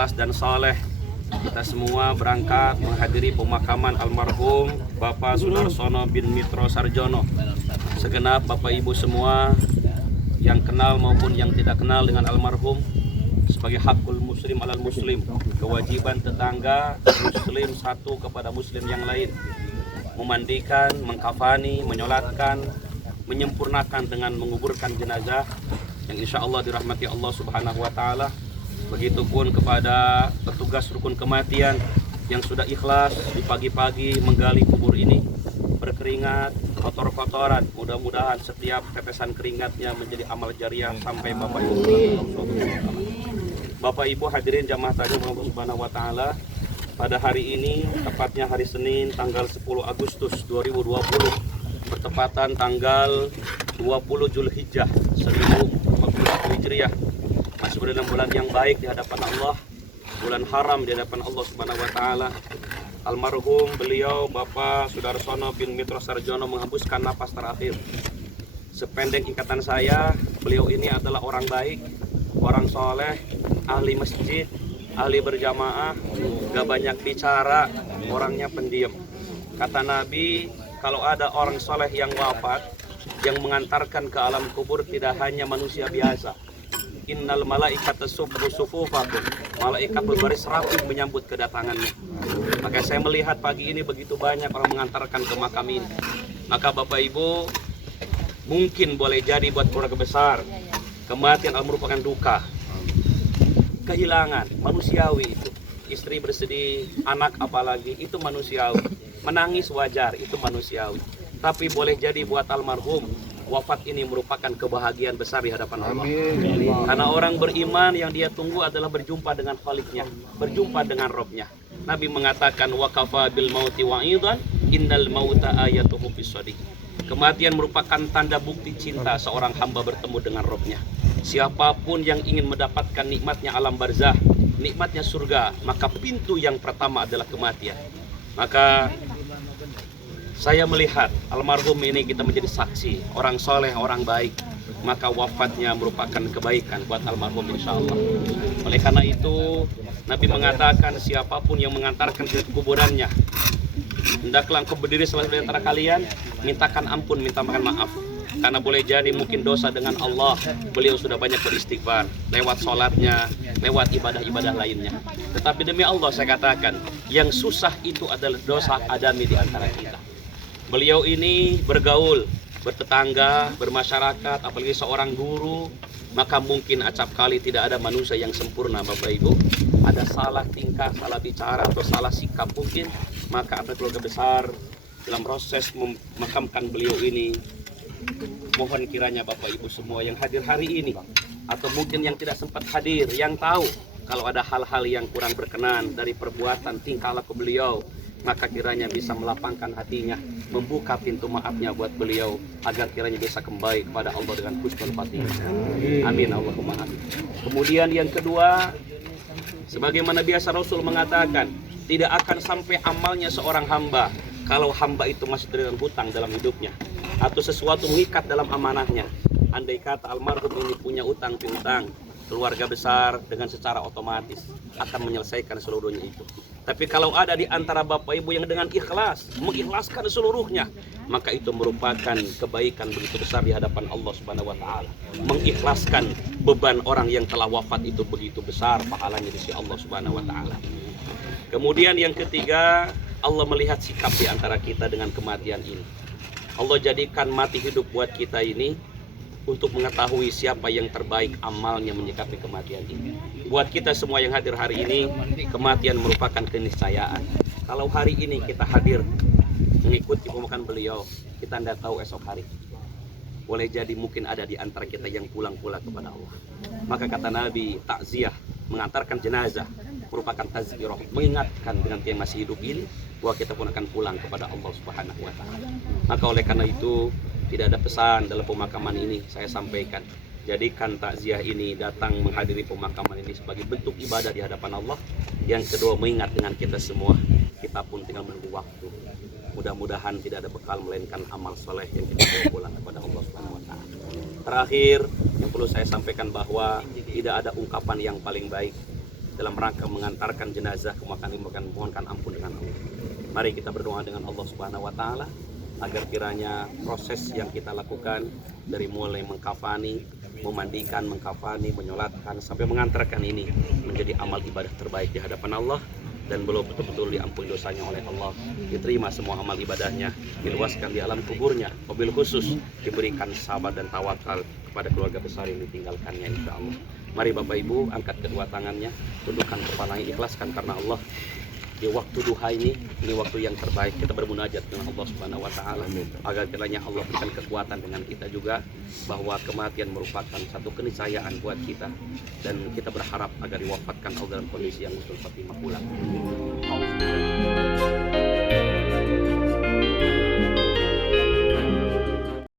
ikhlas dan saleh kita semua berangkat menghadiri pemakaman almarhum Bapak Sudarsono bin Mitro Sarjono. Segenap Bapak Ibu semua yang kenal maupun yang tidak kenal dengan almarhum, sebagai hakul muslim alal muslim, kewajiban tetangga muslim satu kepada muslim yang lain, memandikan, mengkafani, menyolatkan, menyempurnakan dengan menguburkan jenazah yang insya Allah dirahmati Allah Subhanahu wa Ta'ala. Begitupun kepada petugas rukun kematian yang sudah ikhlas di pagi-pagi menggali kubur ini, berkeringat, kotor-kotoran. Mudah-mudahan setiap tetesan keringatnya menjadi amal jariah sampai Bapak Ibu. Bapak Ibu hadirin jamaah taklim Allah Subhanahu wa Ta'ala, pada hari ini, tepatnya hari Senin tanggal 10 Agustus 2020, bertepatan tanggal 20 Zulhijjah 1440 Hijriah, masuk dalam bulan yang baik di hadapan Allah, bulan haram di hadapan Allah Subhanahu wa Ta'ala. Almarhum beliau Bapak Sudarsono bin Mitro Sarjono menghembuskan napas terakhir. Sependek ikatan saya, beliau ini adalah orang baik, orang soleh, ahli masjid, ahli berjamaah, gak banyak bicara, orangnya pendiam. Kata Nabi, kalau ada orang soleh yang wafat, yang mengantarkan ke alam kubur tidak hanya manusia biasa. Innal malaikata sufufakum, malaikat berbaris rapi menyambut kedatangannya. Maka saya melihat pagi ini begitu banyak orang mengantarkan ke makam ini. Maka Bapak Ibu, mungkin boleh jadi buat keluarga besar, kematian merupakan duka, kehilangan, manusiawi itu. Istri bersedih, anak apalagi, itu manusiawi. Menangis wajar, itu manusiawi. Tapi boleh jadi buat almarhum, wafat ini merupakan kebahagiaan besar di hadapan Allah. Amin. Karena orang beriman yang dia tunggu adalah berjumpa dengan Khaliknya, berjumpa dengan Robnya. Nabi mengatakan, wa kafa bil mauti wa'idan, innal mauta ayatuhu bisadih. Kematian merupakan tanda bukti cinta seorang hamba bertemu dengan Robnya. Siapapun yang ingin mendapatkan nikmatnya alam barzah, nikmatnya surga, maka pintu yang pertama adalah kematian. Maka saya melihat almarhum ini kita menjadi saksi, orang soleh, orang baik, maka wafatnya merupakan kebaikan buat almarhum insya Allah. Oleh karena itu Nabi mengatakan siapapun yang mengantarkan ke kuburannya, hendaklah engkau berdiri salah di antara kalian, mintakan ampun, minta maaf. Karena boleh jadi mungkin dosa dengan Allah, beliau sudah banyak beristighfar lewat sholatnya, lewat ibadah-ibadah lainnya. Tetapi demi Allah saya katakan, yang susah itu adalah dosa adami di antara kita. Beliau ini bergaul, bertetangga, bermasyarakat, apalagi seorang guru, maka mungkin acap kali tidak ada manusia yang sempurna Bapak Ibu. Ada salah tingkah, salah bicara, atau salah sikap mungkin, maka ada keluarga besar dalam proses memakamkan beliau ini. Mohon kiranya Bapak Ibu semua yang hadir hari ini, atau mungkin yang tidak sempat hadir, yang tahu kalau ada hal-hal yang kurang berkenan dari perbuatan tingkah laku beliau, maka kiranya bisa melapangkan hatinya, membuka pintu maafnya buat beliau, agar kiranya bisa kembali kepada Allah dengan husnul khatimah. Amin Allahumma amin. Kemudian yang kedua, sebagaimana biasa Rasul mengatakan, tidak akan sampai amalnya seorang hamba kalau hamba itu masih dengan hutang dalam hidupnya, atau sesuatu mengikat dalam amanahnya. Andai kata almarhum ini punya utang piutang, keluarga besar dengan secara otomatis akan menyelesaikan seluruhnya itu. Tapi kalau ada di antara Bapak Ibu yang dengan ikhlas, mengikhlaskan seluruhnya, maka itu merupakan kebaikan begitu besar di hadapan Allah Subhanahu wa Ta'ala. Mengikhlaskan beban orang yang telah wafat itu begitu besar pahalanya di sisi Allah Subhanahu wa Ta'ala. Kemudian yang ketiga, Allah melihat sikap di antara kita dengan kematian ini. Allah jadikan mati hidup buat kita ini untuk mengetahui siapa yang terbaik amalnya menyikapi kematian ini. Buat kita semua yang hadir hari ini, kematian merupakan keniscayaan. Kalau hari ini kita hadir mengikuti pemakaman beliau, kita tidak tahu esok hari. Boleh jadi mungkin ada di antara kita yang pulang pula kepada Allah. Maka kata Nabi, takziah, mengantarkan jenazah, merupakan tazkirah, mengingatkan dengan yang masih hidup ini bahwa kita pun akan pulang kepada Allah Subhanahu wa Ta'ala. Maka oleh karena itu, tidak ada pesan dalam pemakaman ini saya sampaikan. Jadikan takziah ini datang menghadiri pemakaman ini sebagai bentuk ibadah di hadapan Allah. Yang kedua, mengingat dengan kita semua, kita pun tinggal menunggu waktu. Mudah-mudahan tidak ada bekal melainkan amal soleh yang kita bawa pulang kepada Allah Subhanahu wa Ta'ala. Terakhir, yang perlu saya sampaikan bahwa tidak ada ungkapan yang paling baik dalam rangka mengantarkan jenazah ke makam ini, mohonkan ampun dengan Allah. Mari kita berdoa dengan Allah Subhanahu wa taala agar kiranya proses yang kita lakukan dari mulai mengkafani, memandikan, mengkafani, menyolatkan sampai mengantarkan ini menjadi amal ibadah terbaik di hadapan Allah, dan belum betul-betul diampuni dosanya oleh Allah, diterima semua amal ibadahnya, diluaskan di alam kuburnya, mobil khusus diberikan sabar dan tawakal kepada keluarga besar yang ditinggalkannya, insya Allah. Mari Bapak Ibu angkat kedua tangannya, tundukkan kepalanya, ikhlaskan karena Allah. Di waktu duha ini waktu yang terbaik kita bermunajat dengan Allah Subhanahu wa taala agar kiranya Allah berikan kekuatan dengan kita juga, bahwa kematian merupakan satu keniscayaan buat kita, dan kita berharap agar diwafatkan Allah dalam kondisi yang husnul khotimah pula.